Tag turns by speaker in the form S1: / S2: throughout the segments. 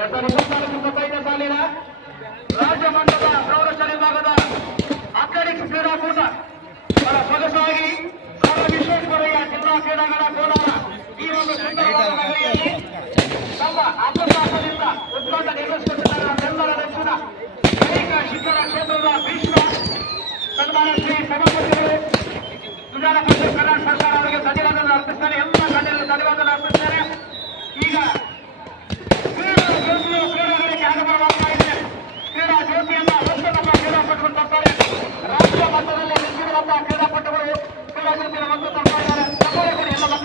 S1: S taluk society ಸಾಲಿನ ರಾಜ್ಯ ಮಟ್ಟದ ಪ್ರೌಢಶಾಲೆ ಭಾಗದ ಅಥ್ಲೆಟಿಕ್ಸ್ ಕ್ರೀಡಾಕೂಟ. ಸೊಗಸಾಗಿ ವಿಶ್ವೇಶ್ವರಯ್ಯ ಜಿಲ್ಲಾ ಕ್ರೀಡಾಂಗಣ ಕೋಲಾರ ಈ ಒಂದು ನಗರಿಯಲ್ಲಿ ತಮ್ಮ ಆತ್ಮಸಾಸದಿಂದ ಉದ್ಘಾಟ ನಿರ್ವಹಿಸುತ್ತಿರುವ ಬೆಂಬಲ ನೆಚ್ಚಿನ ಅನೇಕ ಶಿಕ್ಷಣ ಕ್ಷೇತ್ರದ ಭೀಷ್ಮ ಸನ್ಮಾನ ಶ್ರೀ ಸಭಾಪತಿಗಳು ವಿಧಾನ ಕರ್ನಾಟಕ ಸರ್ಕಾರ ಅವರಿಗೆ ಧನ್ಯವಾದ ಅರ್ಪಿಸ್ತಾರೆ. ಎಲ್ಲ ಗಣ್ಯರಿಗೆ ಧನ್ಯವಾದ ಅರ್ಪಿಸ್ತಾರೆ. ಈಗ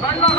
S1: Gracias.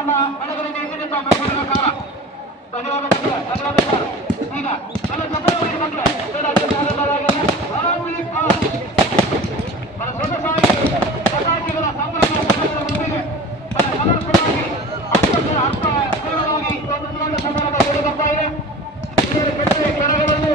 S1: ಬೆಳವನ್ನ ಬೆಳಗಲಿದೆ ಇಲ್ಲಿಂದ ಬೆಂಗಳೂರು ಧನ್ಯವಾದ ಧನ್ಯವಾದ ಈಗ ನನ್ನ ಚತುರ್ವರಿ ಬಗ್ಗೆ ಅರ್ಥ ಪೂರ್ಣವಾಗಿ ಒಂದು ಸಮಾರಂಭ ನಡೆದಪ್ಪ ಇದೆ ಇದರ ಕೆಟ್ಟ ಕೆಳಗದಲ್ಲಿ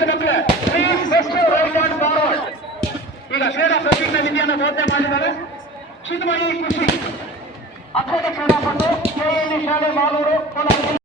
S1: ಅಧ್ಯಕ್ಷರೊಬ್ಬರೇ please first right hand forward ಈಗ ಶ್ರೀರ ಪ್ರತಿಜ್ಞ ವಿಧಿಯನ್ನು ಬೋಧನೆ ಮಾಡಿದ್ದಾರೆ ಚಿನ್ಮಯಿ ಖುಷಿ ಅಧ್ಯಕ್ಷ ಕ್ರೀಡಾಪಟು ಕೆಎಲ್ಇ ಶಾಲೆ ಮಾಲೂರು ಕೊಡಗಿನ